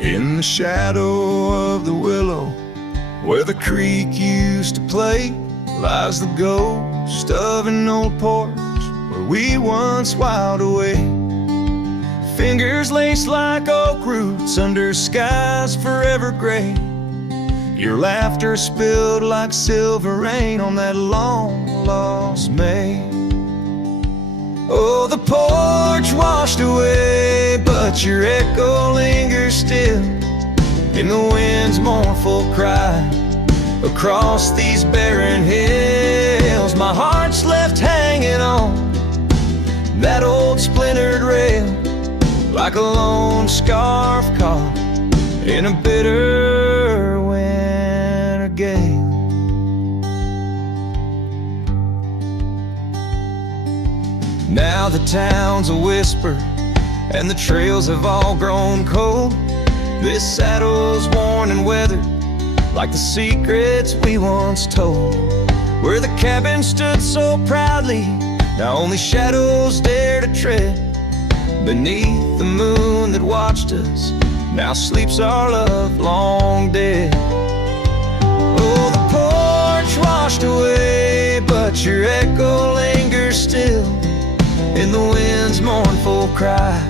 In the shadow of the willow, where the creek used to play, lies the ghost of an old porch where we once whiled away. Fingers laced like oak roots under skies forever gray. Your laughter spilled like silver rain on that long-lost May. Oh, the porch washed away, but your echo lingers still in the wind's mournful cry across these barren hills. My heart's left hanging on that old splintered rail, like a lone scarf caught in a bitter winter gale. Now the town's a whisper and the trails have all grown cold. This saddle's worn and weathered like the secrets we once told. Where the cabin stood so proudly, now only shadows dare to tread beneath the moon that watched us. Now sleeps our love long dead. Oh, the porch washed away, but your echo lingers still in the wind's mournful cry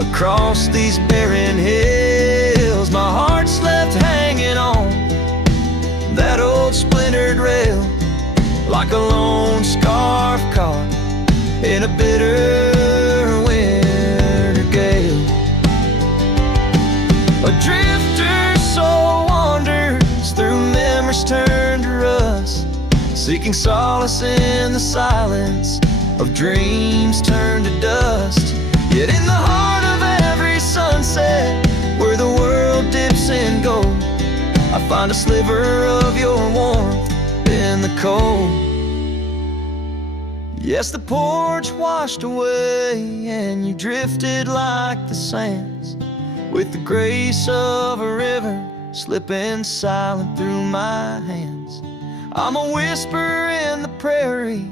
across these barren hills. My heart's left hanging on that old splintered rail, like a lone scarf caught in a bitter winter gale. A drifter soul wanders through memories turned to rust, seeking solace in the silence of dreams turned to dust. Yet in the heart of every sunset, where the world dips in gold, I find a sliver of your warmth in the cold. Yes, the porch washed away and you drifted like the sands, with the grace of a river slipping silent through my hands. I'm a whisper in the prairie,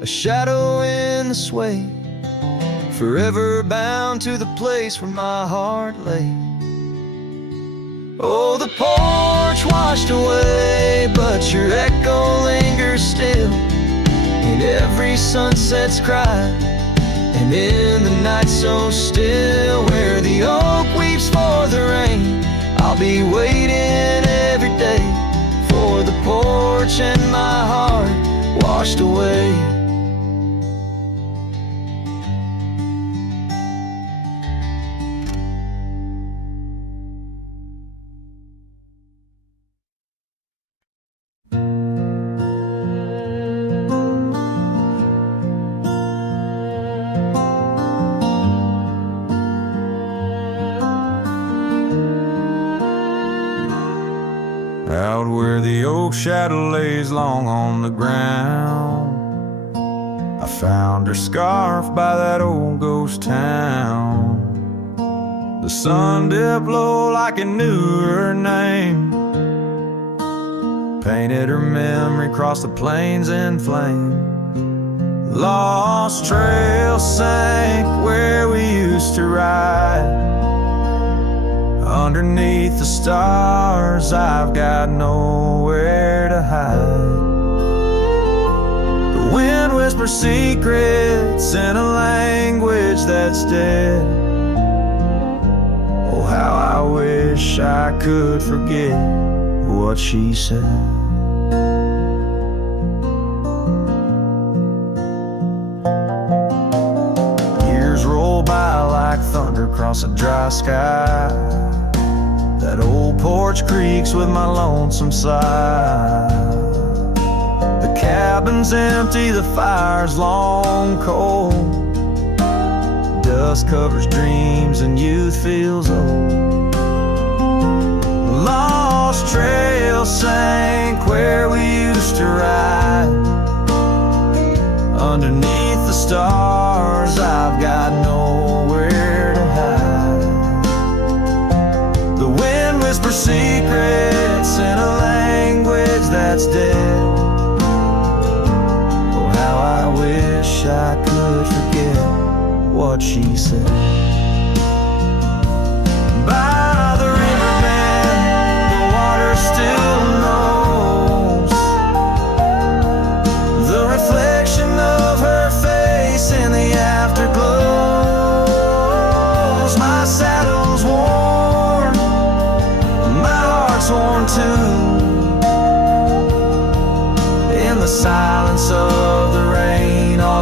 a shadow in the sway, forever bound to the place where my heart lay. Oh, the porch washed away, but your echo lingers still in every sunset's cry, and in the night so still, where the oak weeps for the rain. I'll be waiting every day for the porch and my heart washed away. Out where the oak shadow lays long on the ground, I found her scarf by that old ghost town. The sun dipped low like it knew her name, painted her memory across the plains in flame. Lost trail sank where we used to ride, underneath the stars, I've got nowhere to hide. The wind whispers secrets in a language that's dead. Oh, how I wish I could forget what she said. Years roll by like thunder across a dry sky. That old porch creaks with my lonesome sigh. The cabin's empty, the fire's long cold. Dust covers dreams and youth feels old. Lost trail sank where we used to ride, underneath the stars, I've got nowhere to hide. The wind whispers secrets in a language that's dead. Oh, how I wish I could forget what she said. Bye.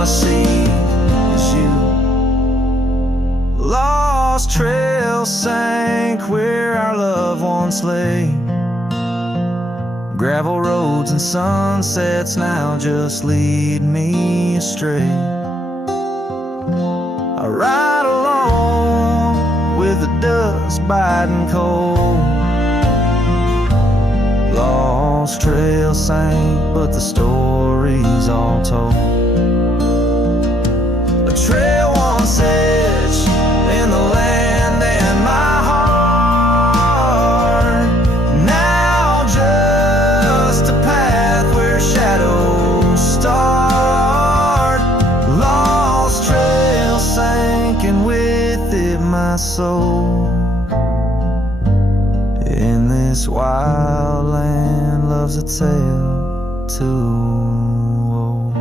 all I see is you. Lost trail sank where our loved ones lay. Gravel roads and sunsets now just lead me astray. I ride along with the dust biting cold. Lost trail sank, but the story's all told. A trail once etched in the land and my heart, now just a path where shadows start. Lost trail sank, and with it my soul. In this wild land loves a tale too old.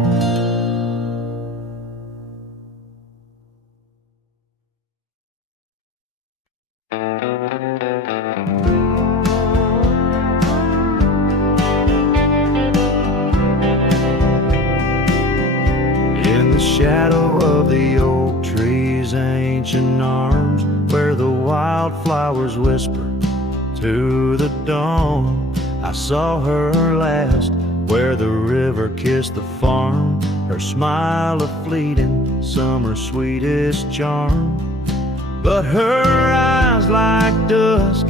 In the shadow of the oak trees' ancient arms, where the wildflowers whisper to the dawn, I saw her last, where the river kissed the farm, her smile a fleeting summer's sweetest charm. But her eyes like dusk,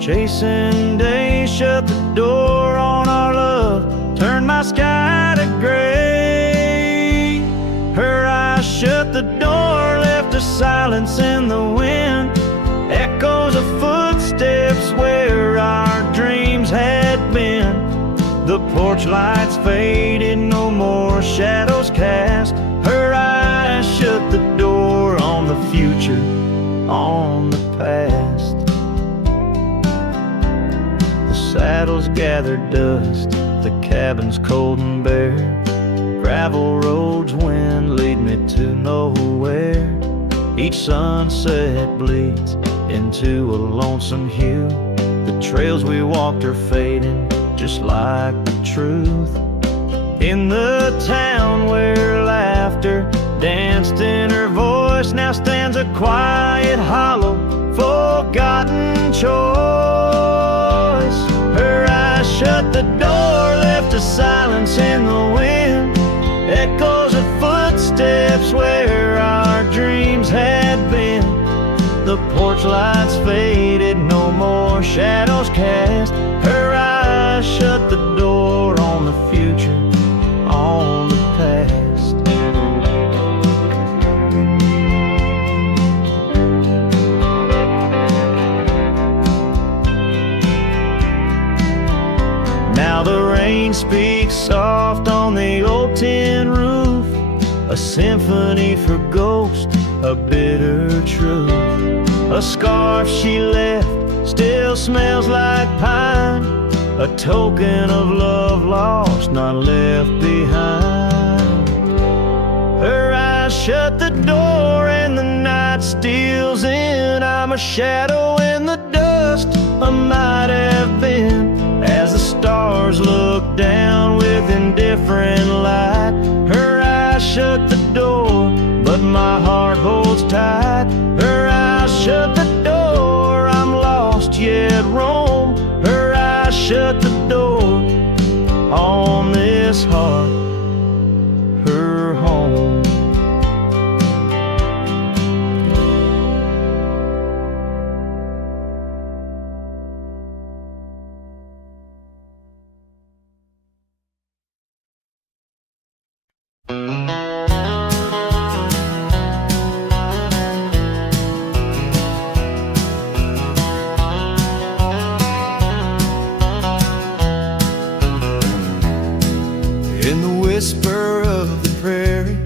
chasing day, shut the door on our love, turned my sky to gray. Her eyes shut the door, left a silence in the wind, echoes of footsteps where our dreams had been. The porch lights faded, no more shadows cast. Her eyes shut the door on the future, on the past. The saddles gathered dust, the cabin's cold and bare. Gravel roads, wind lead me to nowhere. Each sunset bleeds into a lonesome hue. The trails we walked are fading, just like the truth. In the town where laughter danced in her voice, now stands a quiet, hollow, forgotten choice. Her eyes shut the door, left a silence in the wind, echoes of footsteps where our dreams had been. The porch lights faded, no more shadows cast. Her eyes shut the door on the future, on the past. Now the rain speaks soft on the old tin roof, a symphony for ghosts, a bitter truth. A scarf she left still smells like pine, a token of love lost, not left behind. Her eyes shut the door and the night steals in. I'm a shadow in the dust, I might have been, as the stars look down with indifferent light. Her eyes shut the door, but my heart holds tight. Her eyes shut the door, I'm lost yet roam. Her eyes shut the door on this heart, her home. In the whisper of the prairie,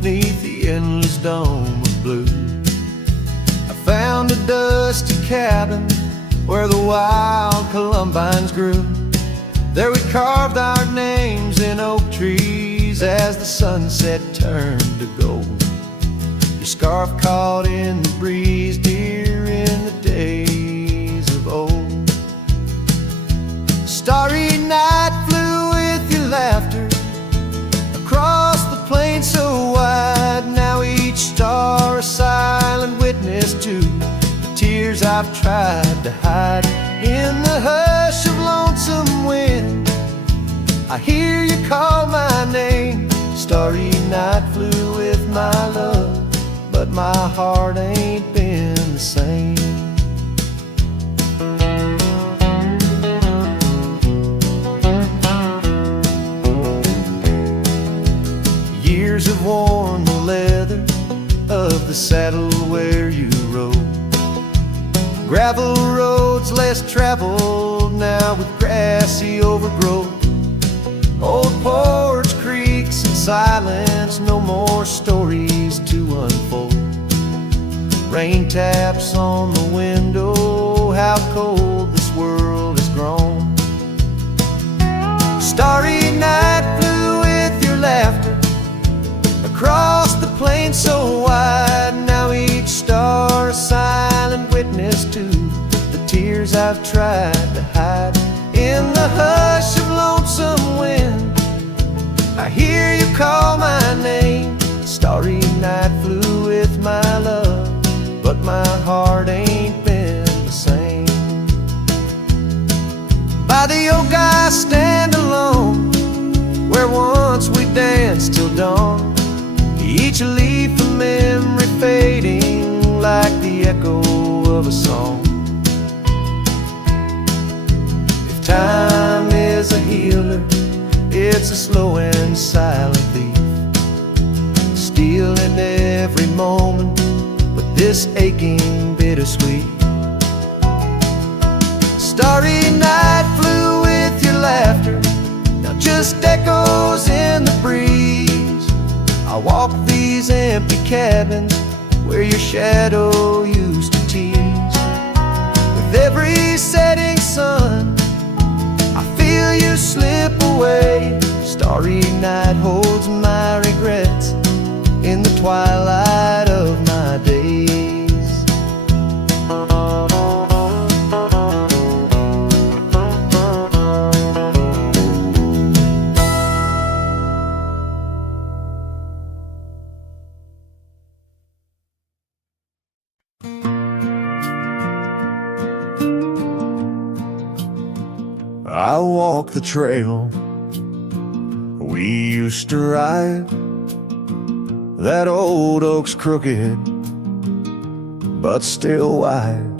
neath the endless dome of blue, I found a dusty cabin where the wild columbines grew. There we carved our names in oak trees as the sunset turned to gold. Your scarf caught in the breeze, dear, in the days of old. Starry night flew with your laughter across the plain so tried to hide in the hush of lonesome wind. I hear you call my name. Starry night flew with my love, but my heart ain't been the same. Years have worn the leather of the saddle where you rode. Gravel roads less traveled now with grassy overgrowth. Old porch creaks in silence, no more stories to unfold. Rain taps on the window, how cold this world has grown. Starry night flew with your laughter across the plain so wide. Now each star a silent witness to the tears I've tried to hide. In the hush of lonesome wind, I hear you call my name. Starry night flew with my love, but my heart ain't been the same. By the oak I stand alone, where once we danced till dawn. Each leaf a memory fading like the echo of a song. If time is a healer, it's a slow and silent thief, stealing every moment with this aching bittersweet. Starry night flew with your laughter, now just echoes in the breeze. I walk these empty cabins where your shadow used to tease. With every setting sun, I feel you slip away. Starry night holds my regrets in the twilight of my days. I walk the trail we used to ride. That old oak's crooked, but still wide.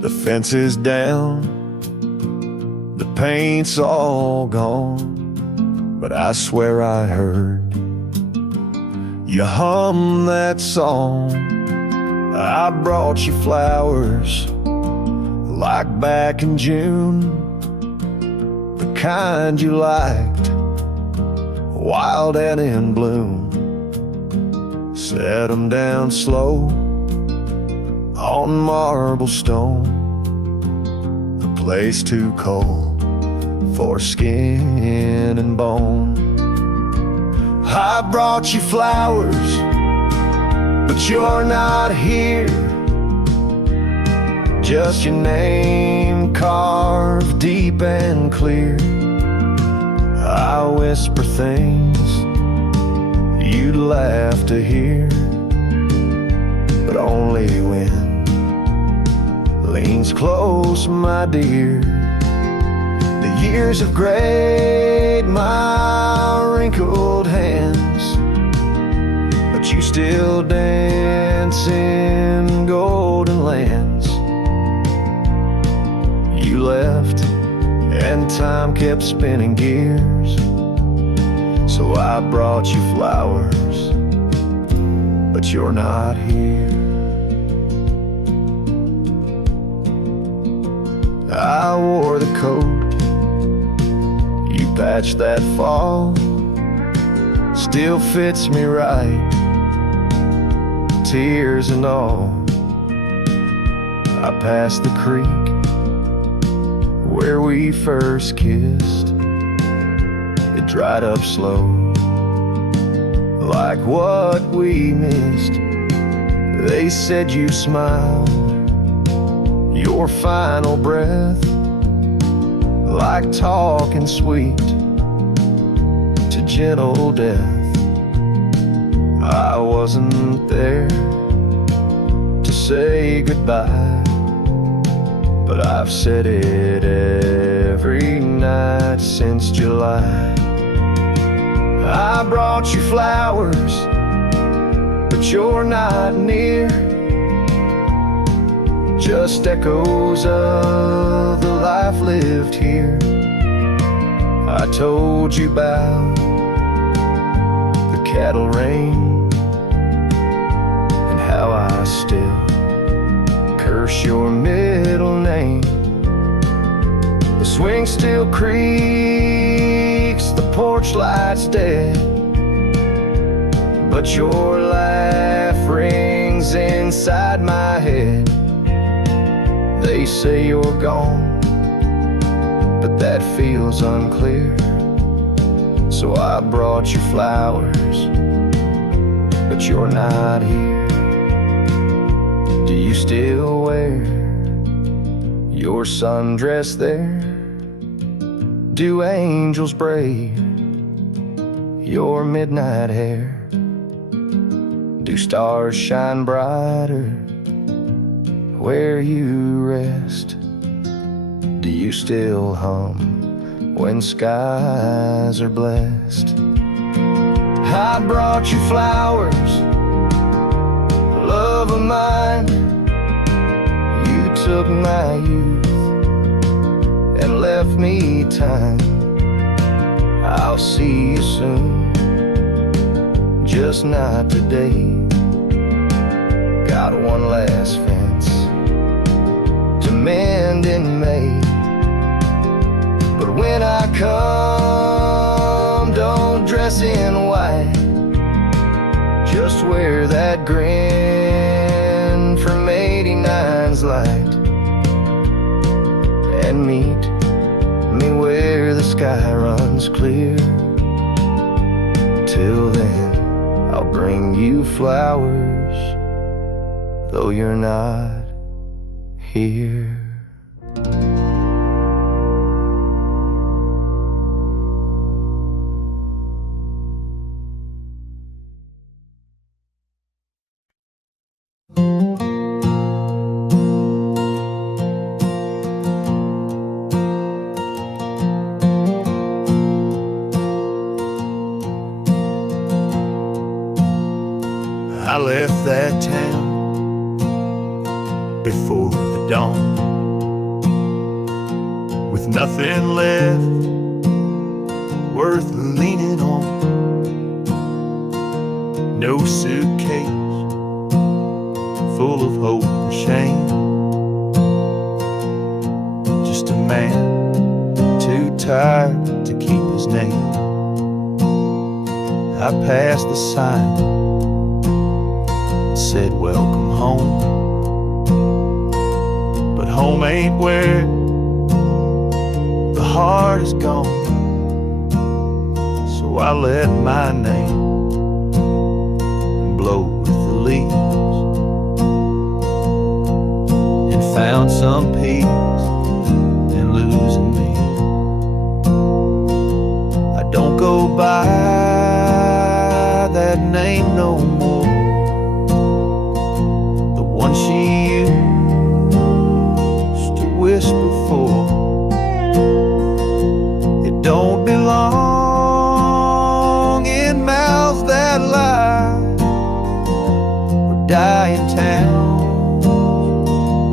The fence is down, the paint's all gone, but I swear I heard you hum that song. I brought you flowers like back in June, the kind you liked, wild and in bloom. Set 'em down slow on marble stone, a place too cold for skin and bone. I brought you flowers, but you're not here. Just your name carved deep and clear. I whisper things you'd laugh to hear, but only when leans close, my dear. The years have grayed my wrinkled hands, but you still dance in golden lands. You left and time kept spinning gears, so I brought you flowers, but you're not here. I wore the coat you patched that fall, still fits me right, tears and all. I passed the creek where we first kissed. It dried up slow, like what we missed. They said you smiled, your final breath, like talking sweet to gentle death. I wasn't there to say goodbye, but I've said it every night since July. I brought you flowers, but you're not near. Just echoes of the life lived here. I told you about the cattle range and how I still curse your middle name. The swing still creaks, the porch light's dead, but your laugh rings inside my head. They say you're gone, but that feels unclear. So I brought you flowers, but you're not here. Do you still wear your sundress there? Do angels braid your midnight hair? Do stars shine brighter where you rest? Do you still hum when skies are blessed? I brought you flowers, love of mine. You took my youth and left me time. I'll see you soon, just not today. Got one last fence to mend in May, but when I come, don't dress in white. Just wear that grin from 89's light, and meet me where the sky runs clear. Till then, I'll bring you flowers, though you're not here. I left that town before the dawn, with nothing left worth leaning on. No suitcase full of hope and shame, just a man too tired to keep his name. I passed the sign, said welcome home, but home ain't where the heart is gone. So I let my name blow with the leaves and found some peace in losing me. I don't go by that name no more, one she used to whisper for. It don't belong in mouths that lie, or die in towns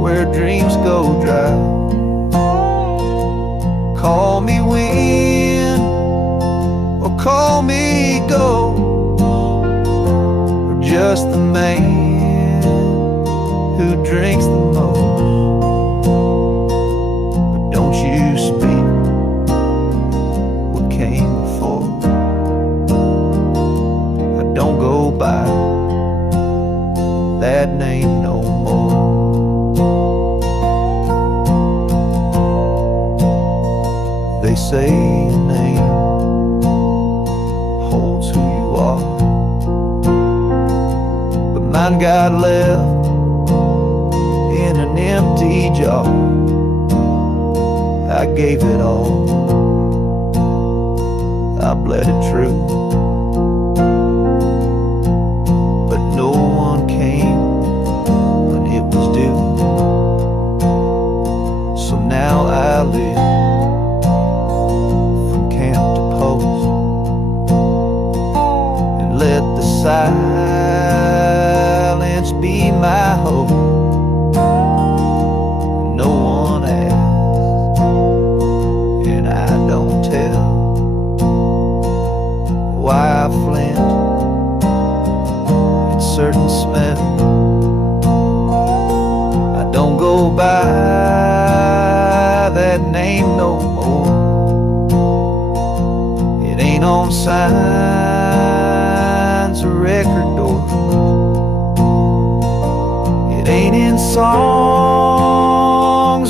where dreams go dry. Call me wind or call me ghost, or just the man who drinks the most. But don't you speak what came before. I don't go by that name no more. They say your name holds who you are, but mine got left in an empty jar. I gave it all, I bled it true, but no one came when it the silence be my hope. No one asks, and I don't tell why I flint at certain smell. I don't go by that name no more. It ain't on signs or record doors. It ain't in songs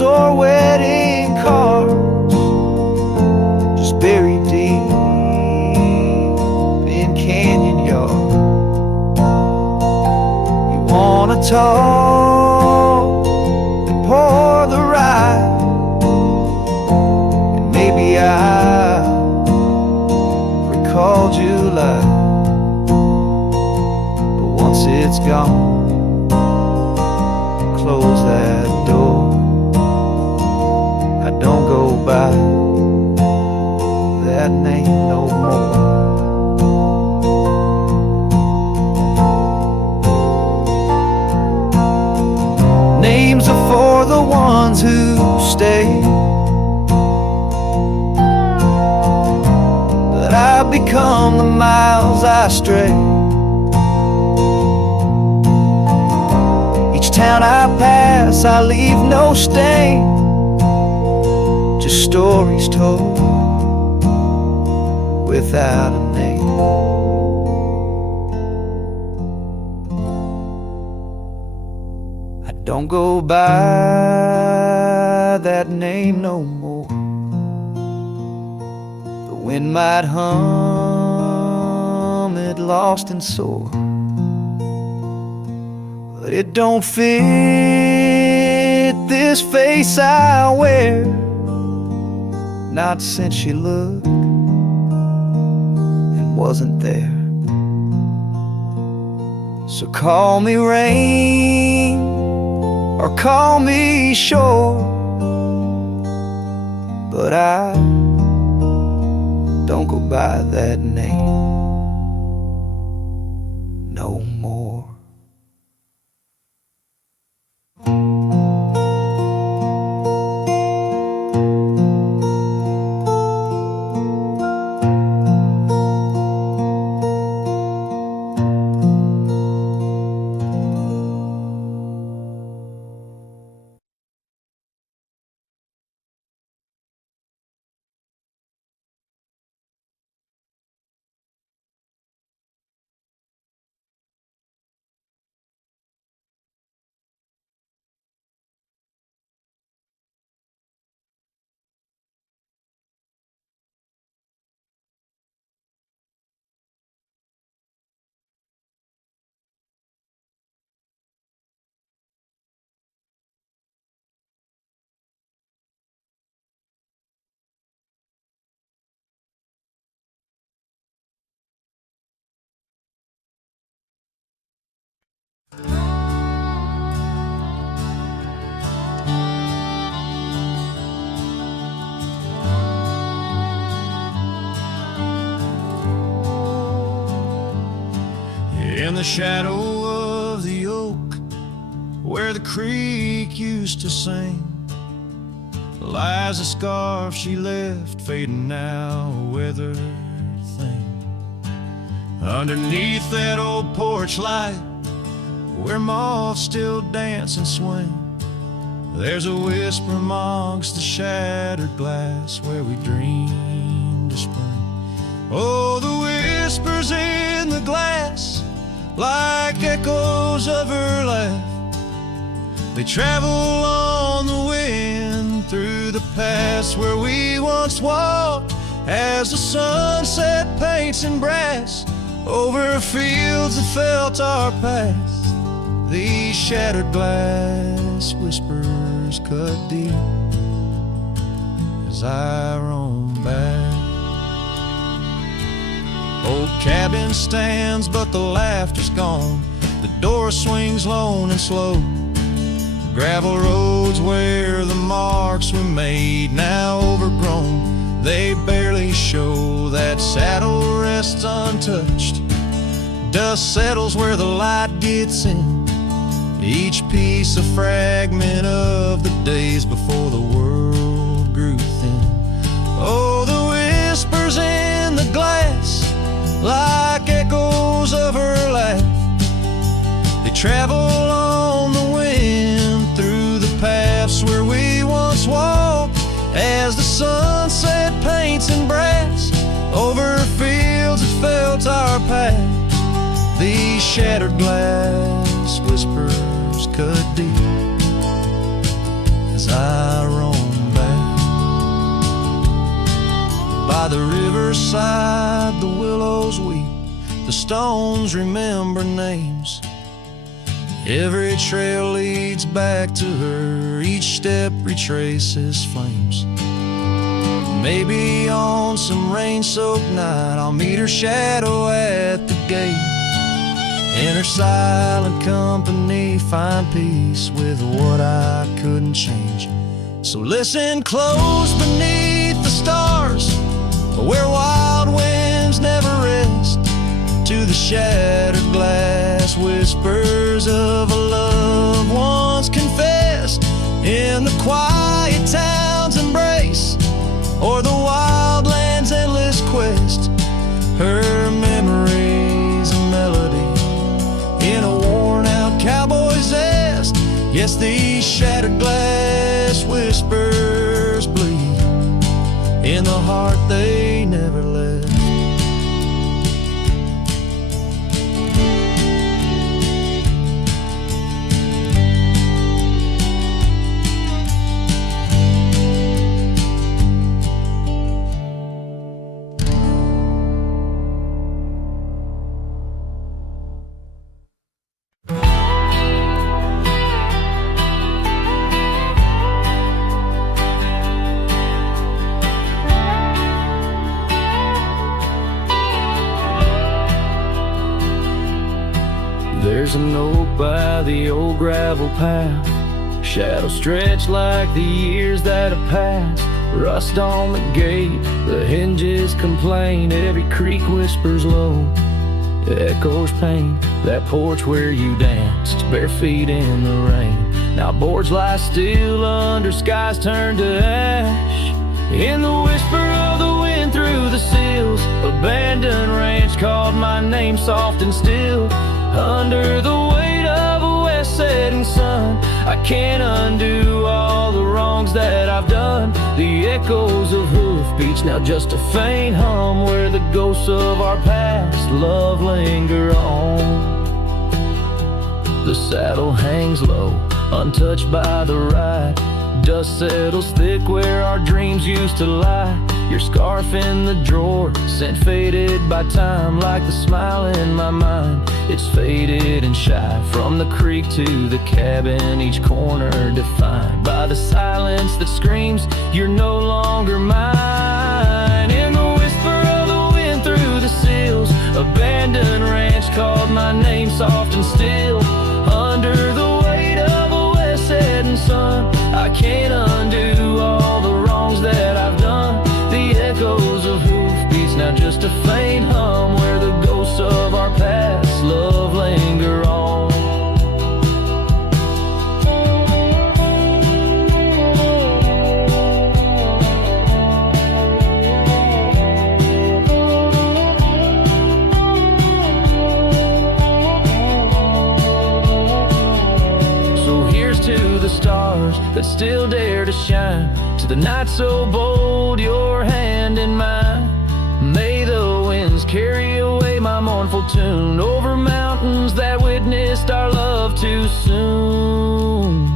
or wedding cards, just buried deep in canyon yards. You wanna talk and pour the rye, and maybe I recall July, but once it's gone, close that door. I don't go by that name no more. Names are for the ones who stay, but I've become the miles I stray. Each town I pass, I leave no stain, just stories told without a name. I don't go by that name no more. The wind might hum it lost and sore, but it don't fit this face I wear, not since she looked and wasn't there. So call me rain or call me shore, but I don't go by that name no more. In the shadow of the oak, where the creek used to sing, lies a scarf she left, fading now, a weathered thing. Underneath that old porch light, where moths still dance and swing, there's a whisper amongst the shattered glass, where we dreamed of spring. Oh, the whispers in the glass, like echoes of her laugh, they travel on the wind through the past where we once walked, as the sunset paints in brass over fields that felt our past. These shattered glass whispers cut deep as I roam back. Old cabin stands, but the laughter's gone. The door swings lone and slow. Gravel roads where the marks we made, now overgrown, they barely show. That saddle rests untouched, Dust settles where the light gets in, each piece a fragment of the days before the world grew thin. Oh, the whispers in the glass, like echoes of her laugh, they travel on the wind through the paths where we once walked, as the sunset paints in brass over fields that felt our path. These shattered glass whispers cut deep as I roam back. By the riverside the willows weep, the stones remember names. Every trail leads back to her, each step retraces flames. Maybe on some rain-soaked night I'll meet her shadow at the gate. In her silent company find peace with what I couldn't change. So listen close beneath the stars, where wild winds never rest, to the shattered glass whispers of a love once confessed. In the quiet town's embrace, or the wild land's endless quest, her memory's a melody in a worn-out cowboy's zest. Yes, these shattered glass whispers bleed in the heart they never left. There's a note by the old gravel path, shadows stretch like the years that have passed. Rust on the gate, the hinges complain, every creak whispers low, echoes pain. That porch where you danced, bare feet in the rain, now boards lie still under skies turned to ash. In the whisper of the wind through the sills, abandoned ranch called my name soft and still. Under the weight of a west setting sun, I can't undo all the wrongs that I've done. The echoes of hoofbeats, now just a faint hum, where the ghosts of our past love linger on. The saddle hangs low, untouched by the ride. Dust settles thick where our dreams used to lie. Your scarf in the drawer, scent faded by time, like the smile in my mind. It's faded and shy, from the creek to the cabin, each corner defined by the silence that screams, you're no longer mine. In the whisper of the wind through the sills, abandoned ranch called my name soft and still. Under the weight of a west setting sun, I can't undo all the wrongs that I've done. The echoes of hoofbeats, now just a faint hum, where the ghosts of our past love linger on. So here's to the stars that still dare to shine, to the night so bold, your hand in mine. May the winds carry away my mournful tune, over mountains that witnessed our love too soon.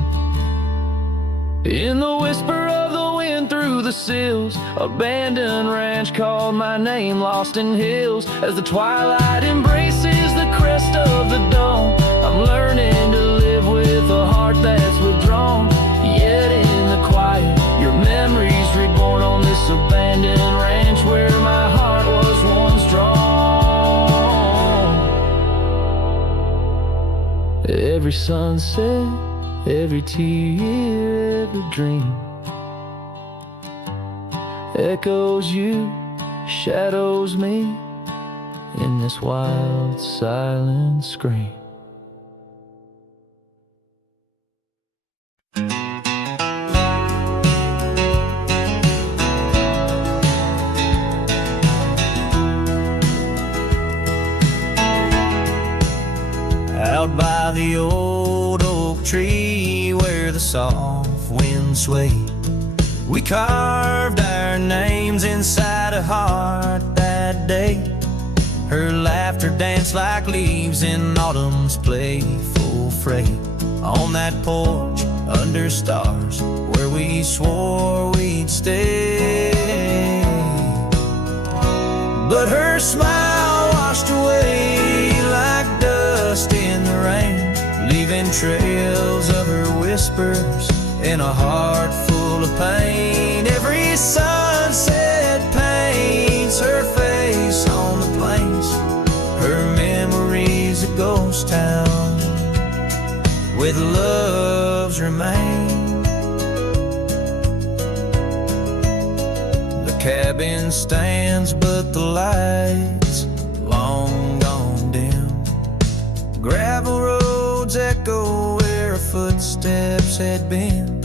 In the whisper of the wind through the sills, abandoned ranch called my name lost in hills. As the twilight embraces the crest of the dawn, I'm learning to live with a heart that's withdrawn. Yet in the quiet, your memories reborn on this abandoned ranch, where my heart was once drawn. Every sunset, every tear, every dream echoes you, shadows me, in this wild, silent scream. Out by the old oak tree where the soft wind swayed, we carved our names inside a heart that day. Her laughter danced like leaves in autumn's playful fray. On that porch under stars where we swore we'd stay. But her smile washed away like dust in the rain, leaving trails of her whispers in a heart full of pain. Every sunset paints her face on the plains, her memories a ghost town with love's remain. The cabin stands but the lights long gone dim. Gravel roads echo where her footsteps had been.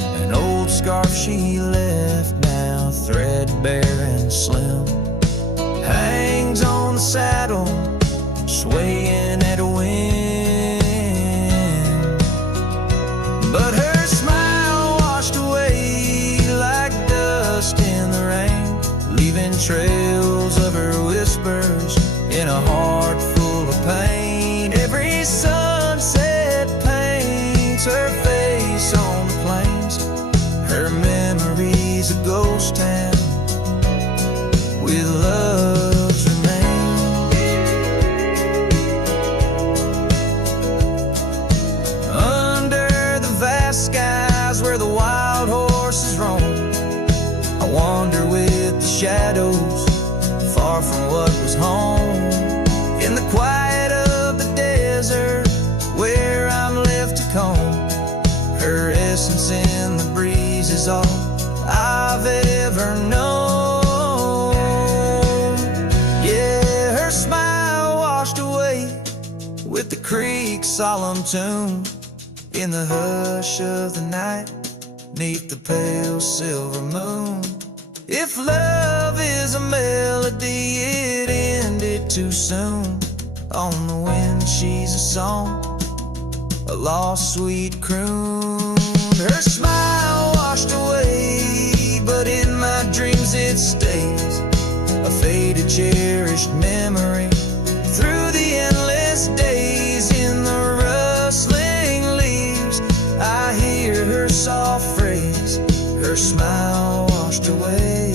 An old scarf she left, now threadbare and slim, hangs on the saddle, swaying at a wind. But her smile washed away like dust in the rain, leaving trails of her whispers in a heart full of pain. Every sunset paints her face on the plains, her memories a ghost town with love's remains. Under the vast skies where the wild horses roam, I wander with the shadows, far from what was home. In the quiet of the desert where I'm left to comb, her essence in the breeze is all I've ever known. Yeah, her smile washed away with the creek's solemn tune. In the hush of the night, neath the pale silver moon. If love is a melody, it ended too soon. On the wind she's a song, a lost sweet croon. Her smile washed away, but in my dreams it stays, a faded cherished memory through the endless days. In the rustling leaves I hear her soft phrase, her smile washed away,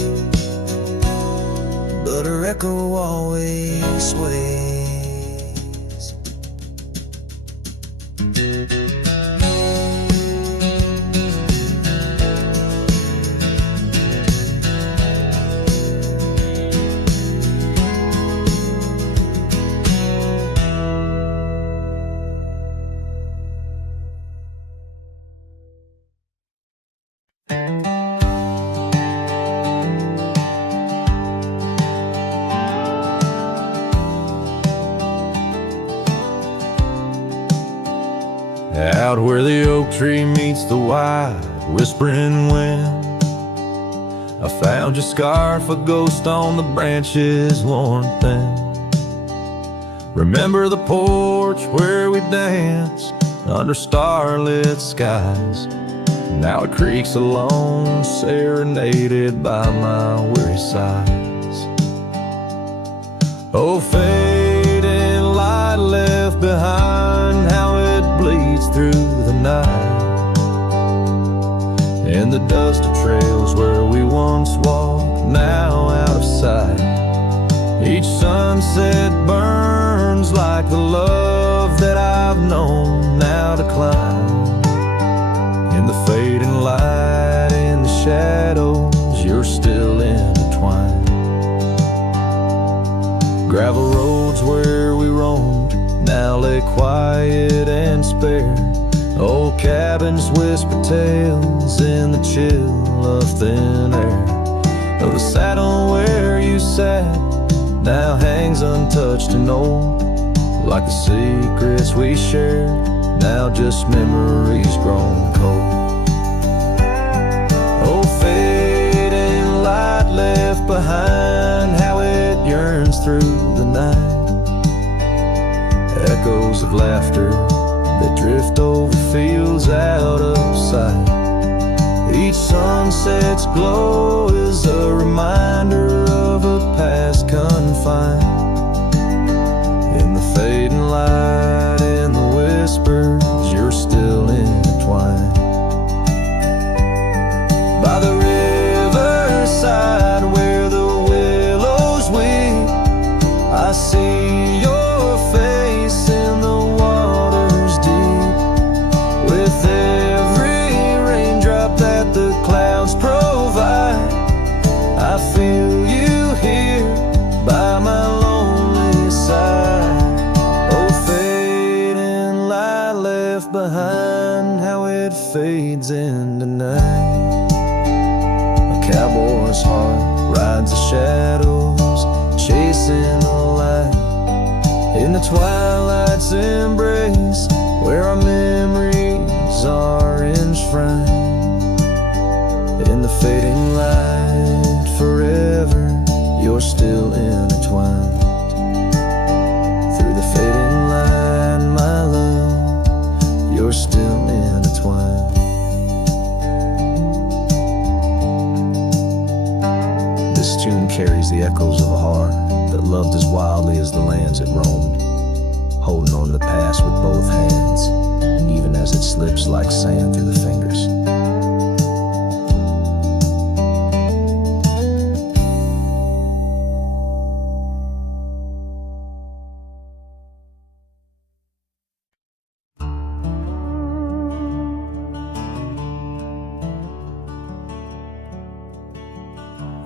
but her echo always sways. Out where the oak tree meets the wide, whispering wind, I found your scarf, a ghost on the branches worn thin. Remember the porch where we danced under starlit skies? Now it creaks alone, serenaded by my weary sighs. Oh, fading light left behind, how it bleeds through the night. In the dusty trails where we once walked, now out of sight. Each sunset burns like the love that I've known now decline. In the fading light, in the shadows, you're still intertwined. Gravel roads where we roamed now lay quiet and spare. Old cabins whisper tales in the chill of thin air. Of the saddle where you sat, now hangs untouched and old, like the secrets we shared, now just memories grown cold. Oh, fading light left behind, how it yearns through the night. Echoes of laughter that drift over fields out of sight. Each sunset's glow is a reminder of a past confined. In the fading light, in the whispers, you're still intertwined. By the riverside where the willows weep, I see your face in the waters deep. With every raindrop that the clouds provide, I feel you here by my lonely side. Oh, fading light left behind, how it fades into night. A cowboy's heart rides the shadows, chasing the light. In the twilight's embrace, where our memories are enshrined. In the fading light, forever, you're still intertwined. Through the fading light, my love, you're still intertwined. This tune carries the echoes of a heart that loved as wildly as the lands it roamed, holding on to the past with both hands, even as it slips like sand through the fingers.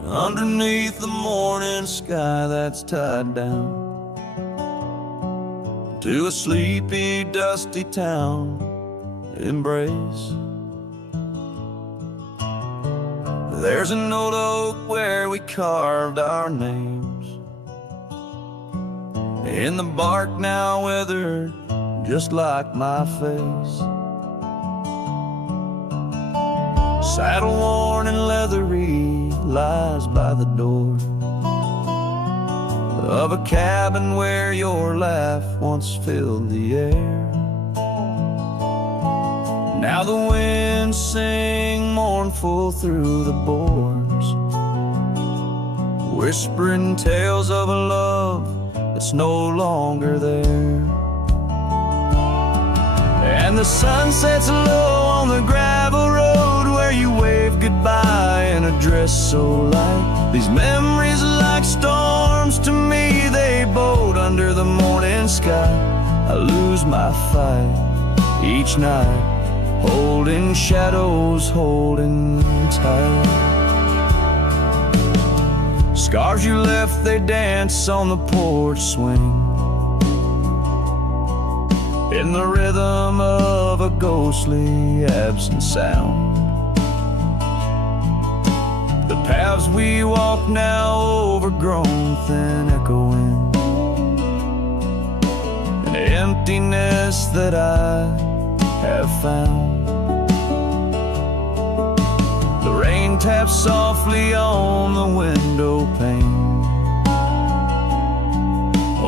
Underneath the morning sky that's tied down to a sleepy, dusty town, Immerse. There's an old oak where we carved our names, in the bark now weathered just like my face. Saddle worn and leathery lies by the door of a cabin where your laugh once filled the air. Now the winds sing mournful through the boards, whispering tales of a love that's no longer there. And the sun sets low on the gravel road where you wave goodbye in a dress so light. These memories are like storms to me, they boat under the morning sky. I lose my fight each night, holding shadows, holding tight. Scars you left, they dance on the porch swing, in the rhythm of a ghostly absent sound. The paths we walk now overgrown, thin echoing, an emptiness that I have found. The rain taps softly on the window pane,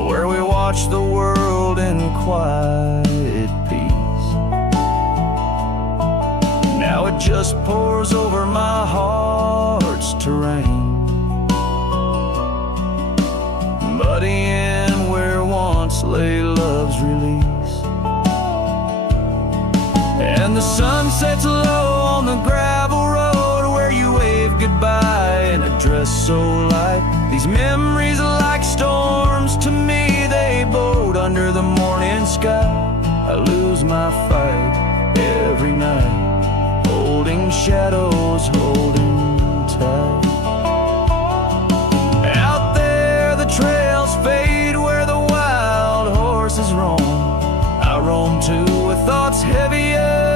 where we watch the world in quiet peace. Now it just pours over my heart's terrain, muddying where once lay love's release. And the sun sets low on the gravel road where you wave goodbye in a dress so light. These memories are like storms to me, they boat under the morning sky. I lose my fight every night, holding shadows, holding tight. Out there the trails fade where the wild horses roam. I roam too with thoughts heavier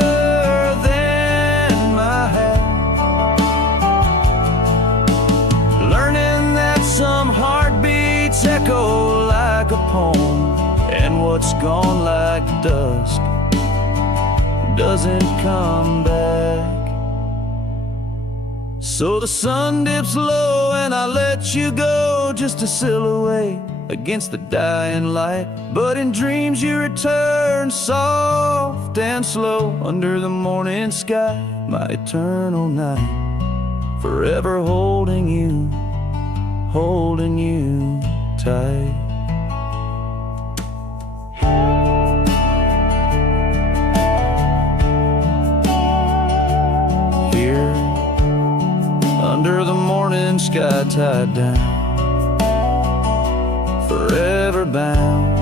than my head, learning that some heartbeats house gone like dusk, doesn't come back. So the sun dips low and I let you go, just a silhouette against the dying light. But in dreams you return, soft and slow, under the morning sky, my eternal night, forever holding you tight. Here, under the morning sky, tied down, forever bound,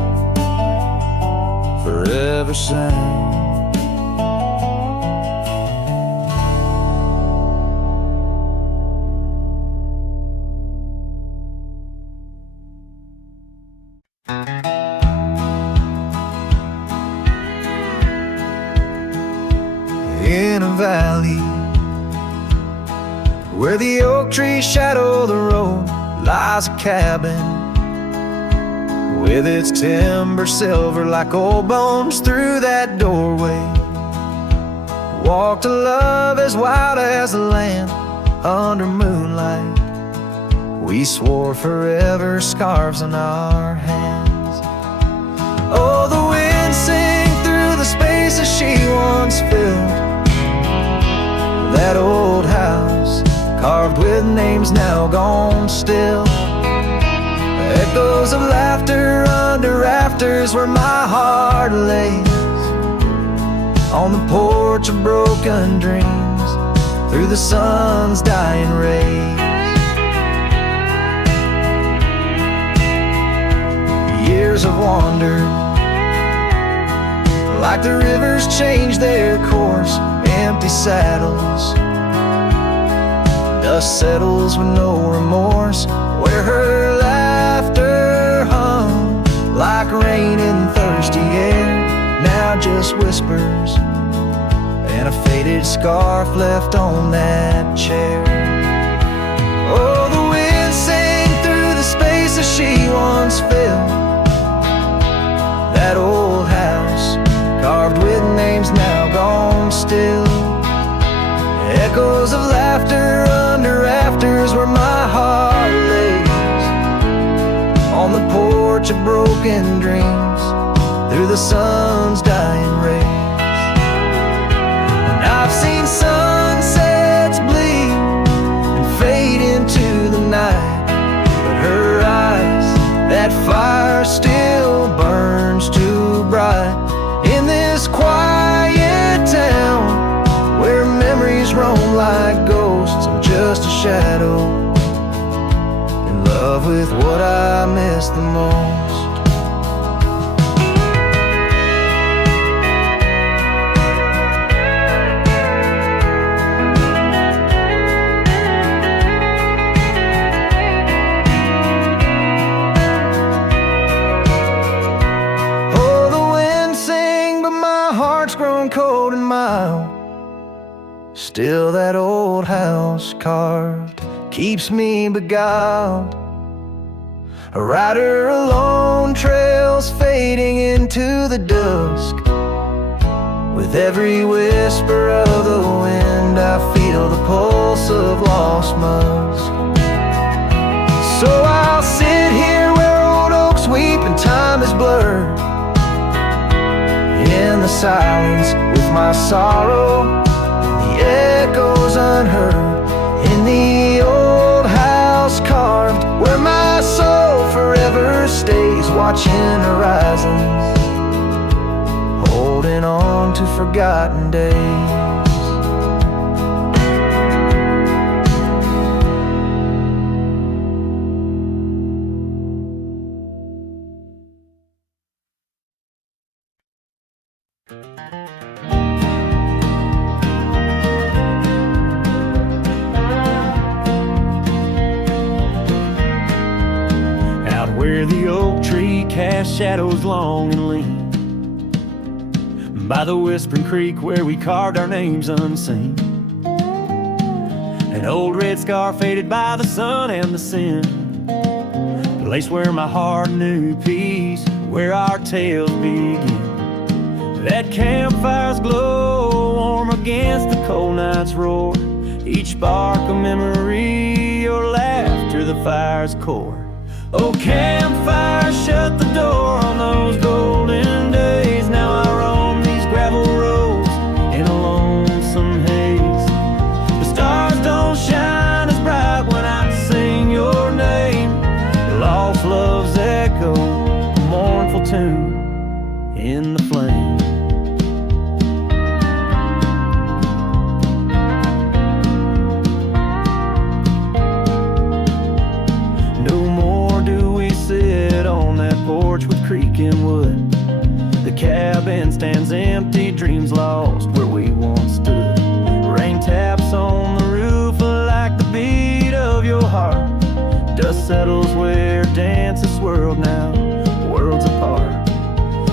forever sound. In a valley where the oak trees shadow the road, lies a cabin with its timber silver like old bones. Through that doorway walked a love as wild as the land. Under moonlight we swore forever, scarves in our hands. Oh, the wind sang through the spaces she once filled. That old house, carved with names now gone still. Echoes of laughter under rafters where my heart lays. On the porch of broken dreams, through the sun's dying rays. Years have wandered, like the rivers change their course. Empty saddles, dust settles with no remorse. Where her laughter hung like rain in thirsty air, now just whispers and a faded scarf left on that chair. Oh, the wind sang through the spaces she once filled. That old house, carved with names now gone still. Echoes of laughter under rafters where my heart lays. On the porch of broken dreams, through the sun's dying rays. And I've seen sunsets bleed and fade into the night, but her eyes, that fire still burns too bright. In this quiet town where memories roam like ghosts, I'm just a shadow, in love with what I miss the most. Oh, the wind sing, but my heart's grown cold and mild. Still that old house carved keeps me beguiled. A rider alone, trails fading into the dusk. With every whisper of the wind, I feel the pulse of lost musk. So I'll sit here where old oaks weep and time is blurred, in the silence with my sorrow, echoes unheard. In the old house carved where my soul forever stays, watching horizons, holding on to forgotten days. Where the oak tree cast shadows long and lean, by the whispering creek where we carved our names unseen. An old red scar faded by the sun and the sin, place where my heart knew peace, where our tales begin. That campfire's glow, warm against the cold night's roar. Each spark a memory, your laughter the fire's core. Oh, campfire, shut the door on those golden days. Now I roam these gravel roads in a lonesome haze. The stars don't shine as bright when I sing your name. Lost love's echo, a mournful tune in the flame. Porch with creaking wood. The cabin stands empty, dreams lost where we once stood. Rain taps on the roof like the beat of your heart. Dust settles where dances swirled, now worlds apart.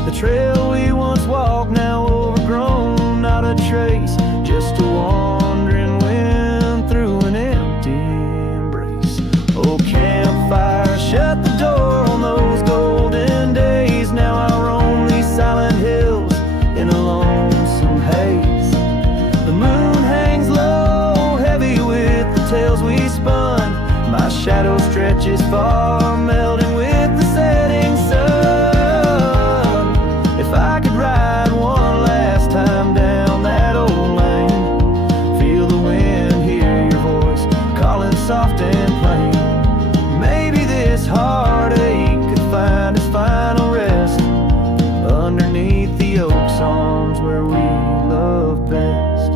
The trail we once walked, now overgrown, not a trace, just a wandering wind through an empty embrace. Oh, campfire, shut the door on those golden days. Now I roam these silent hills in a lonesome haze. The moon hangs low, heavy with the tales we spun. My shadow stretches far, melting with the setting sun. If I could ride one last time down that old lane, feel the wind, hear your voice calling soft and plain. Maybe this heartache could find its final rest underneath the oak's arms where we love best.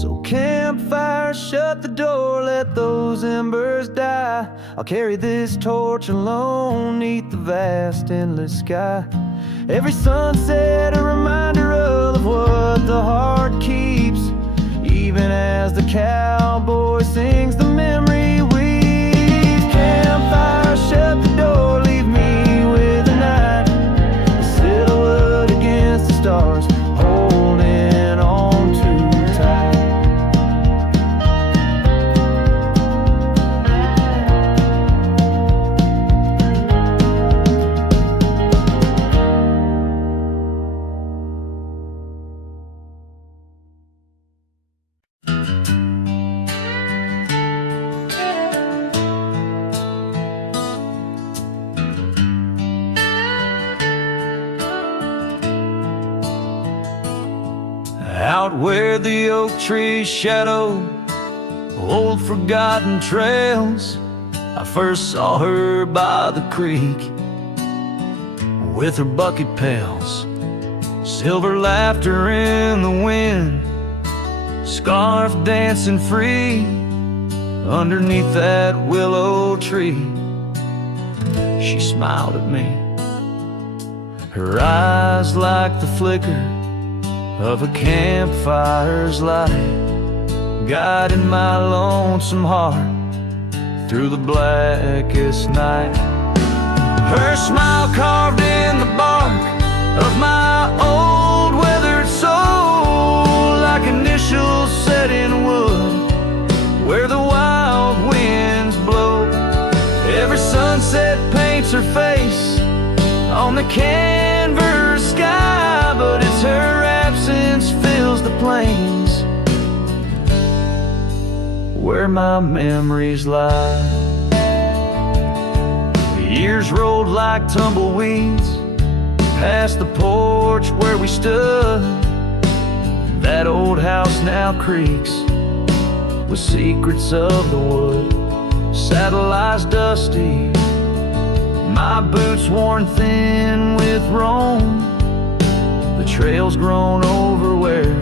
So campfire, shut the door, let those embers die. I'll carry this torch alone neath the vast endless sky. Every sunset a reminder of what the heart keeps. Even as the cowboy sings, the memory weaves. Campfire, shut the door, leave me with the night. A silhouette against the stars, holding on too tight. Out where the oak trees shadow old forgotten trails, I first saw her by the creek with her bucket pails. Silver laughter in the wind, scarf dancing free underneath that willow tree. She smiled at me, her eyes like the flicker of a campfire's light, guiding my lonesome heart through the blackest night. Her smile carved in the bark of my old weathered soul, like initials set in wood where the wild winds blow. Every sunset paints her face on the canvas sky, but it's her absence fills the plains where my memories lie. The years rolled like tumbleweeds past the porch where we stood. That old house now creaks with secrets of the wood. Saddle eyes dusty, my boots worn thin with Rome. The trail's grown over where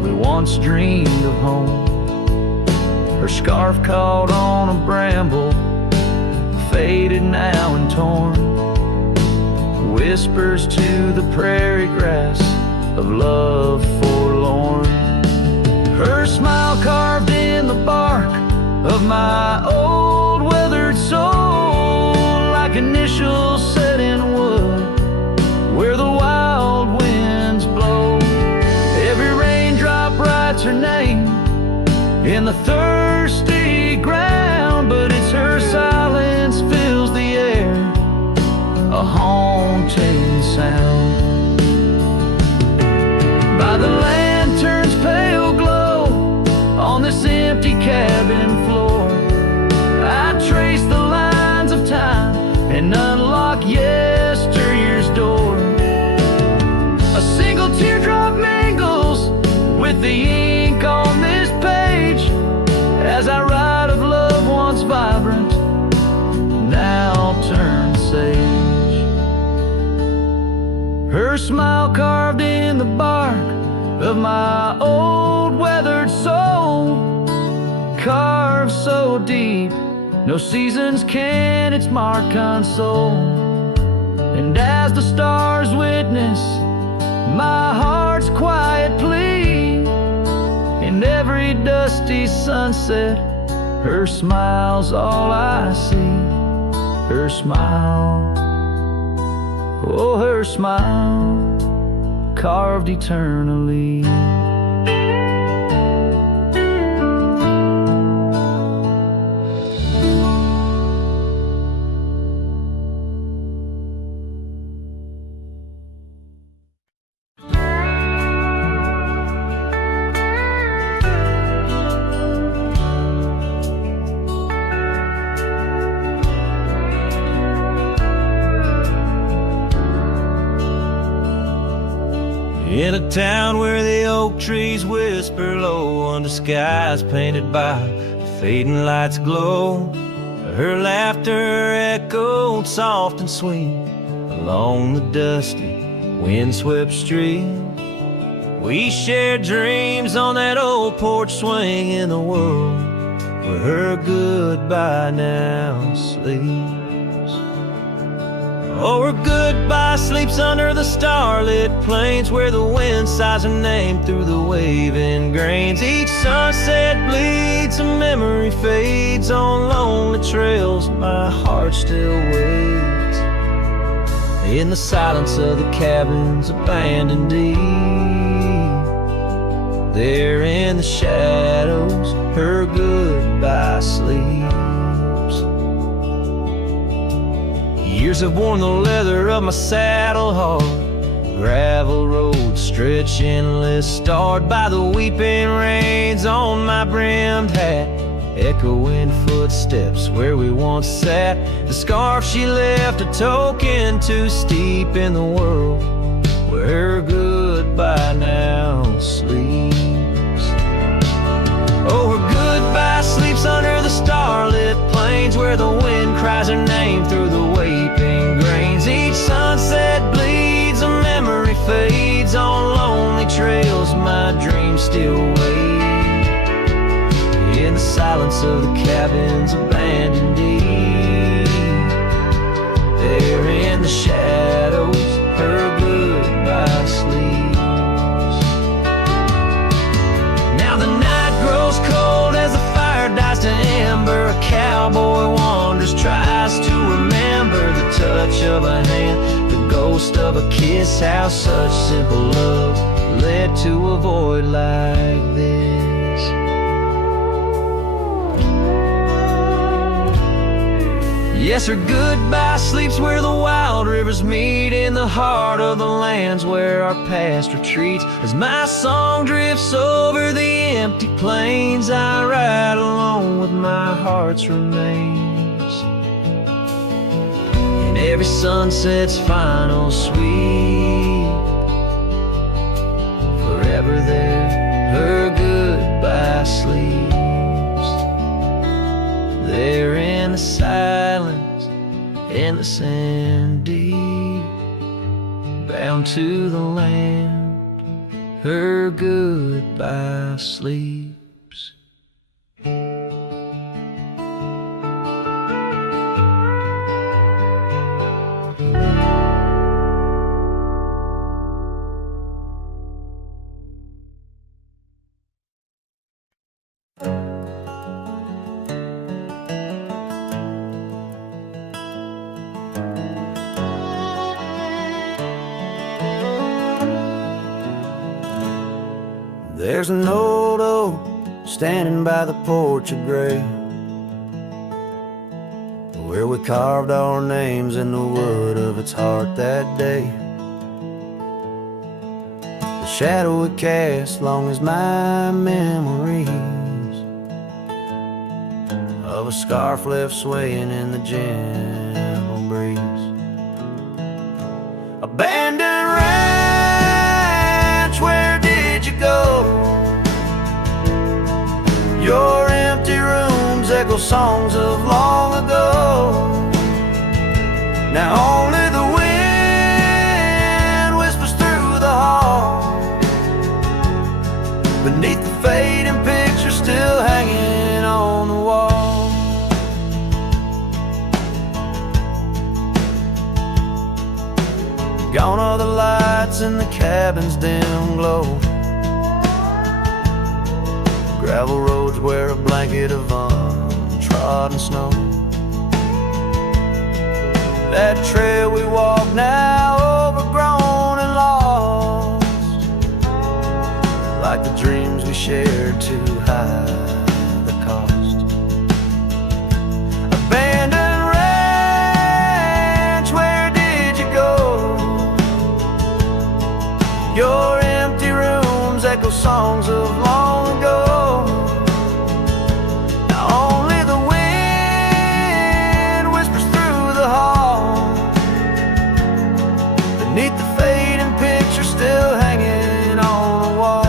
we once dreamed of home. Her scarf caught on a bramble, faded now and torn, whispers to the prairie grass of love forlorn. Her smile carved in the bark of my old weathered soul, like initials set in wood where the wild winds blow. Every raindrop writes her name in the thirsty ground, but it's her silence fills the air with the ink on this page as I write of love once vibrant, now turned sage. Her smile carved in the bark of my old weathered soul, carved so deep no seasons can its mark console. And as the stars witness my heart's quiet plea, in every dusty sunset, her smile's all I see. Her smile, oh, her smile, carved eternally. In a town where the oak trees whisper low under skies painted by fading lights glow, her laughter echoed soft and sweet along the dusty windswept street. We shared dreams on that old porch swing in the world where her goodbye now sleeps. Oh, her goodbye sleeps under the starlit plains where the wind sighs her name through the waving grains. Each sunset bleeds, a memory fades on lonely trails. My heart still waits in the silence of the cabins abandoned deep. There in the shadows, her goodbye sleeps. Years have worn the leather of my saddle hard, gravel roads stretch endless, starred by the weeping rains on my brimmed hat, echoing footsteps where we once sat. The scarf she left a token too steep in the world where her goodbye now sleeps. Oh, her goodbye sleeps under the starlit plains where the wind cries her name through the waving grains. Each sunset bleeds, a memory fades on lonely trails. My dreams still wait in the silence of the cabins abandoned deep. There in the shadows, her goodbye sleeps. Now the night grows cold as the fire dies to ember. A cowboy wanders, tries to remember the touch of a hand, the ghost of a kiss. How such simple love led to a void like this. Yes, her goodbye sleeps where the wild rivers meet, in the heart of the lands where our past retreats. As my song drifts over the empty plains, I ride alone with my heart's remains. In every sunset's final sweep, forever there, her goodbye sleeps. There in the silence, in the sand deep, bound to the land, her goodbye sleeps. There's an old oak standing by the porch of gray, where we carved our names in the wood of its heart that day. The shadow it cast long as my memories of a scarf left swaying in the gentle breeze. Abandoned ranch, where did you go? echo songs of long ago. Now only the wind whispers through the hall, beneath the fading picture still hanging on the wall. Gone are the lights in the cabin's dim glow. Gravel roads wear a blanket of untrodden snow. That trail we walk now overgrown and lost, like the dreams we shared to hide the cost. Abandoned ranch, where did you go? Your empty rooms echo songs of long ago. Now only the wind whispers through the hall, beneath the fading picture still hanging on the wall.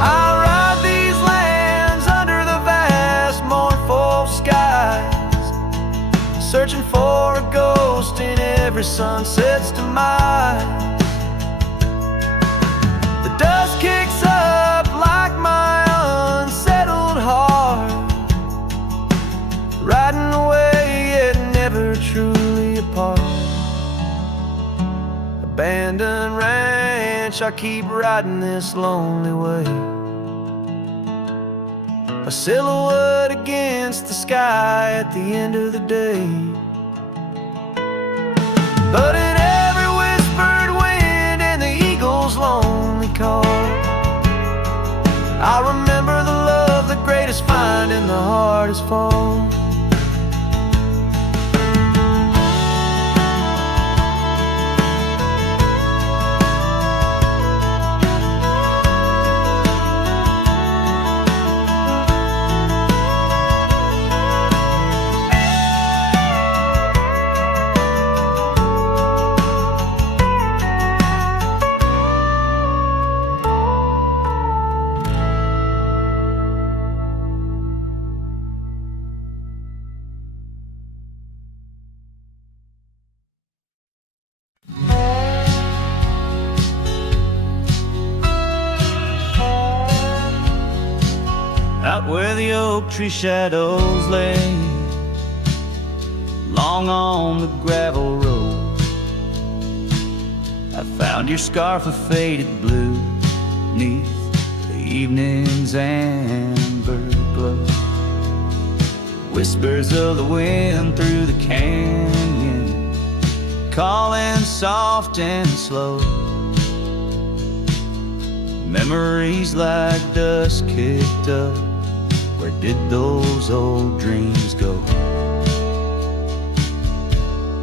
I ride these lands under the vast mournful skies, searching for a ghost in every sunset's demise. The dust kicks up like my unsettled heart, riding away yet never truly apart. Abandoned ranch, I keep riding this lonely way, a silhouette against the sky at the end of the day. But in every whispered wind and the eagle's lonely call, I remember the love, the greatest find in the hardest fall. Out where the oak tree shadows lay, long on the gravel road, I found your scarf of faded blue neath the evening's amber glow. Whispers of the wind through the canyon, calling soft and slow. Memories like dust kicked up, where did those old dreams go?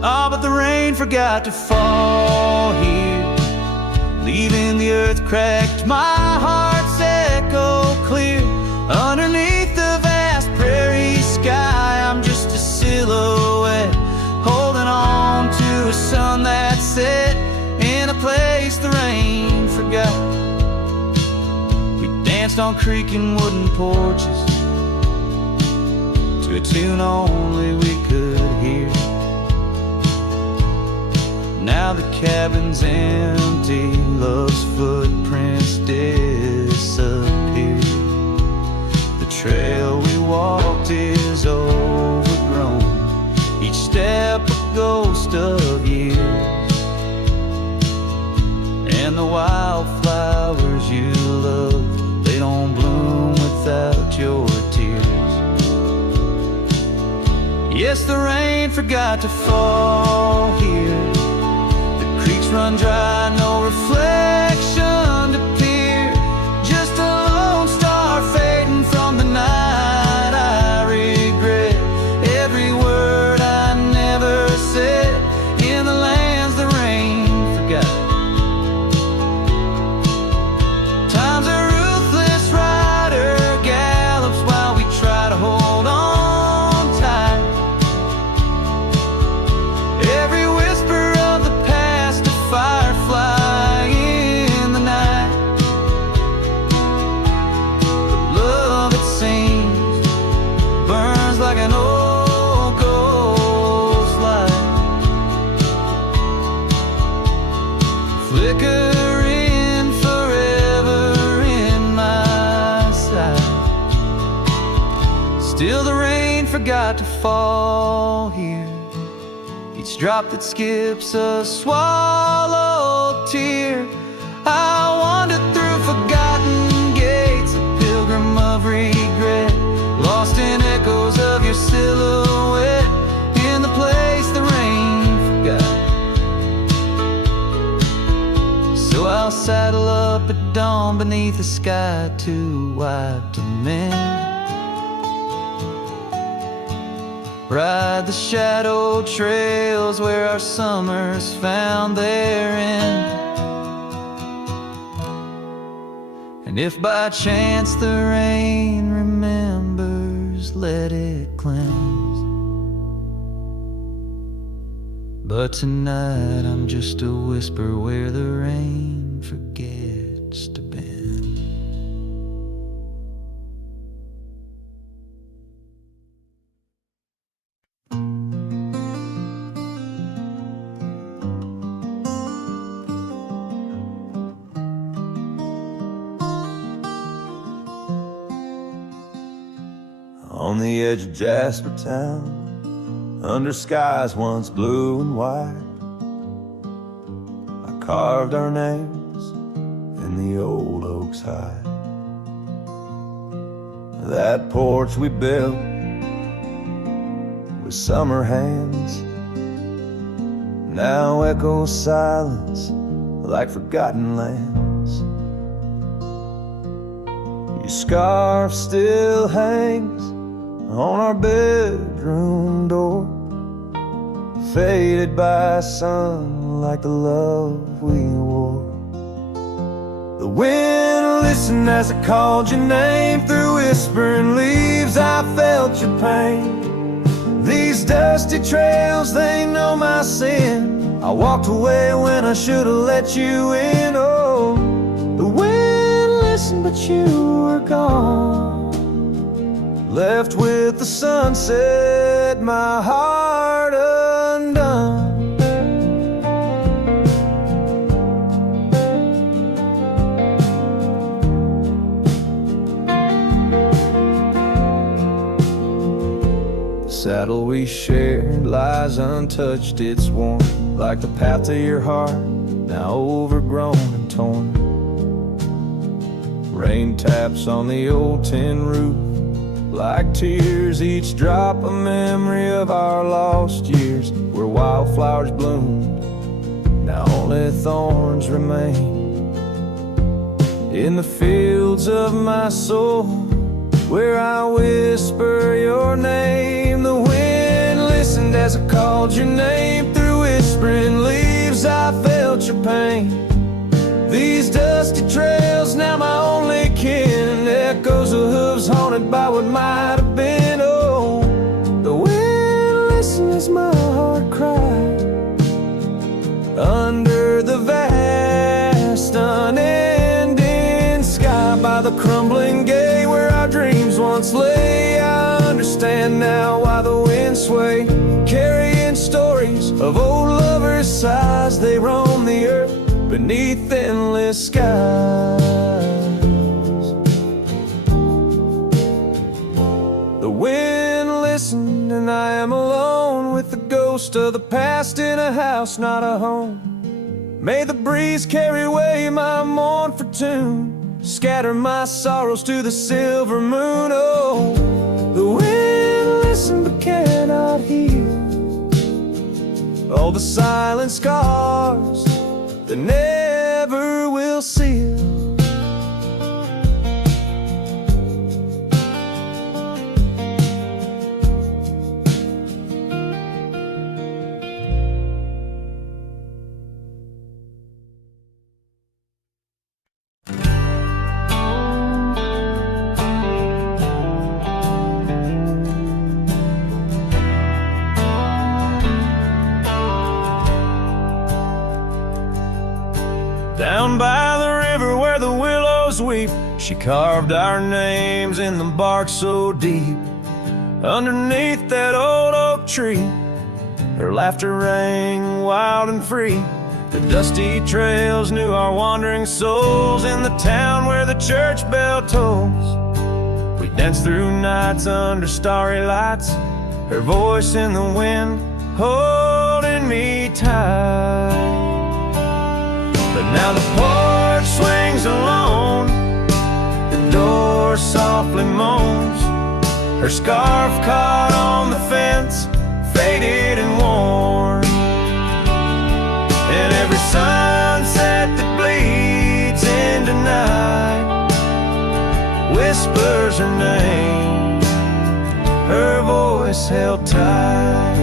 Ah, but the rain forgot to fall here, leaving the earth cracked, my heart's echo clear. Underneath the vast prairie sky, I'm just a silhouette, holding on to a sun that set in a place the rain forgot. We danced on creaking wooden porches to a tune only we could hear. Now the cabin's empty, love's footprints disappear. The trail we walked is overgrown, each step a ghost of years. And the wildflowers you love, they don't bloom without your tears. Yes, the rain forgot to fall here, the creeks run dry, no reflection to peer. Just a lone star fading from the night. I regret every word I never said in the lands the rain forgot. Time's a ruthless rider, gallops while we try to hold on tight. Every whisper flickering forever in my sight. Still the rain forgot to fall here. Each drop that skips a swallowed tear. I wandered through forgotten gates, a pilgrim of regret, lost in echoes of your silhouette, in the place the rain forgot. So I'll saddle up at dawn beneath a sky too wide to mend, ride the shadowed trails where our summers found their end. And if by chance the rain remembers, let it cleanse. But tonight I'm just a whisper where the rain forgets to bend. On the edge of Jasper Town, under skies once blue and white, I carved our names in the old oak's hide. That porch we built with summer hands now echoes silence like forgotten lands. Your scarf still hangs on our bedroom door, faded by sun like the love we wore. The wind listened as I called your name through whispering leaves. I felt your pain. These dusty trails, they know my sin. I walked away when I should have let you in. Oh, the wind listened, but you were gone, left with the sunset, my heart undone. The saddle we shared lies untouched, it's worn like the path to your heart, now overgrown and torn. Rain taps on the old tin roof like tears, each drop a memory of our lost years, where wildflowers bloomed, now only thorns remain. In the fields of my soul, where I whisper your name, the wind listened as I called your name through whispering leaves. I felt your pain. These dusty trails, now my only kin, echoes of hooves haunted by what might have been. Oh, the wind listened as my heart cried under the vast unending sky, by the crumbling gate where our dreams once lay. I understand now why the winds sway, carrying stories of old lovers' sighs. They roam the earth beneath endless skies. The wind listened, and I am alone with the ghost of the past in a house, not a home. May the breeze carry away my mournful tune, scatter my sorrows to the silver moon. Oh, the wind listened but cannot heal all the silent scars that never will seal. Down by the river where the willows weep, she carved our names in the bark so deep. Underneath that old oak tree, her laughter rang wild and free. The dusty trails knew our wandering souls in the town where the church bell tolls. We danced through nights under starry lights, her voice in the wind holding me tight. But now the porch swings alone, the door softly moans, her scarf caught on the fence, faded and worn. And every sunset that bleeds into night whispers her name, her voice held tight.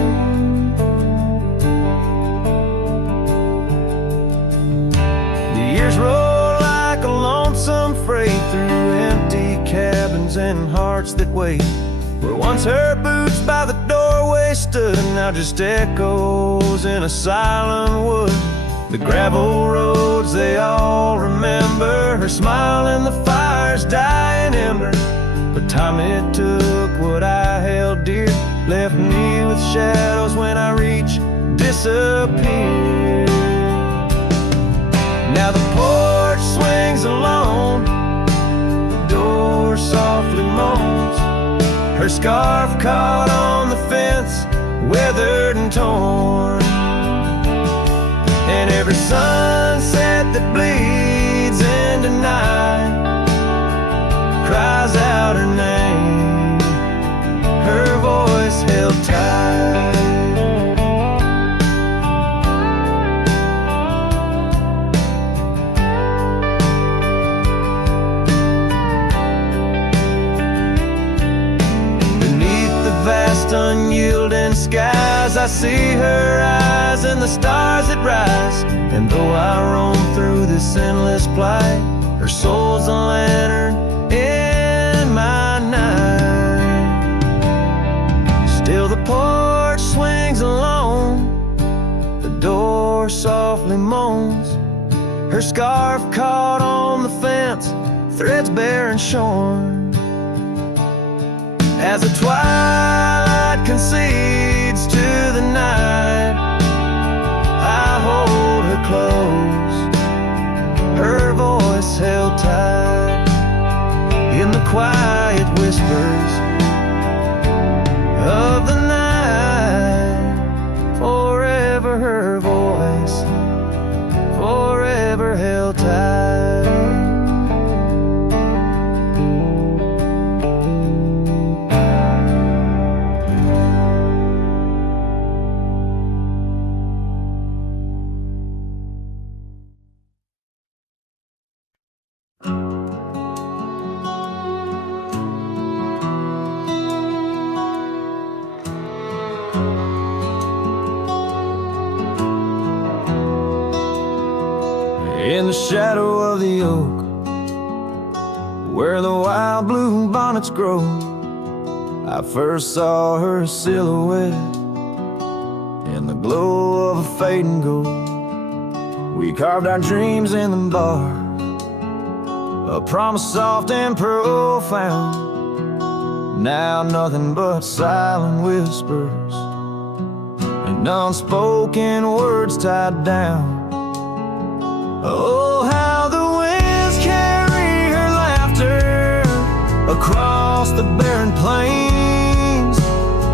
The years roll like a lonesome freight through empty cabins and hearts that wait. Where once her boots by the doorway stood, now just echoes in a silent wood. The gravel roads they all remember, her smile in the fire's dying ember. But time it took what I held dear, left me with shadows when I reach disappear. Now the porch swings alone, the door softly moans, her scarf caught on the fence, weathered and torn. And every sunset that bleeds into night cries out her name, her voice held tight. Vast unyielding skies, I see her eyes and the stars that rise. And though I roam through this endless plight, her soul's a lantern in my night. Still the porch swings alone, the door softly moans, her scarf caught on the fence, threads bare and shorn. As the twilight concedes to the night, I hold her close, her voice held tight. In the quiet whispers of the night, forever her voice, forever held tight. In the shadow of the oak, where the wild blue bonnets grow, I first saw her silhouette in the glow of a fading gold. We carved our dreams in the bar, a promise soft and profound. Now nothing but silent whispers and unspoken words tied down. Oh, how the winds carry her laughter across the barren plains,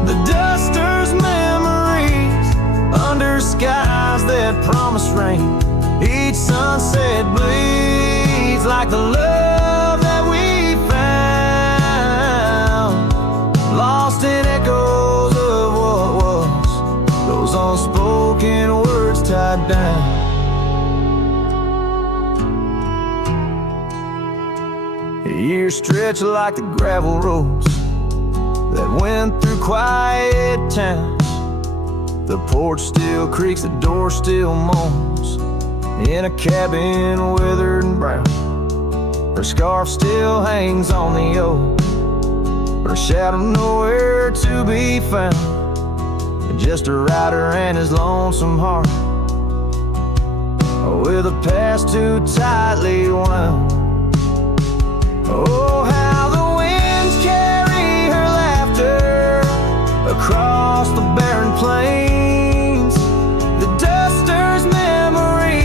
the duster's memories under skies that promise rain. Each sunset bleeds like the love that we found, lost in echoes of what was, those unspoken words tied down. Years stretch like the gravel roads that went through quiet towns. The porch still creaks, the door still moans, in a cabin withered and brown. Her scarf still hangs on the oak, her shadow nowhere to be found. Just a rider and his lonesome heart, with a past too tightly wound. Oh, how the winds carry her laughter across the barren plains, the duster's memories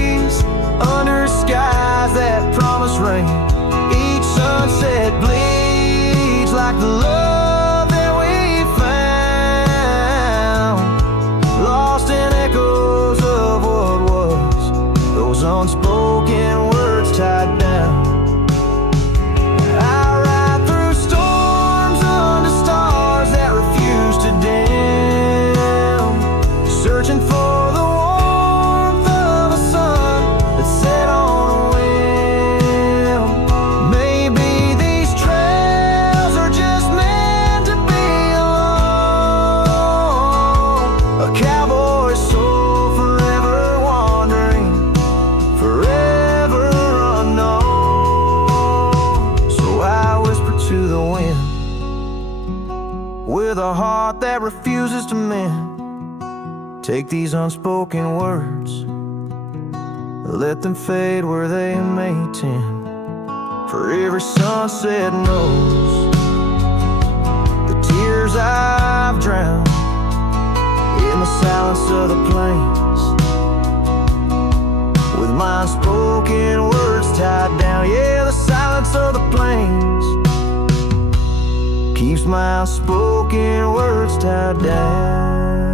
pen. Take these unspoken words, let them fade where they may tend. For every sunset knows the tears I've drowned in the silence of the plains, with my unspoken words tied down. Yeah, the silence of the plains keeps my unspoken words tied down.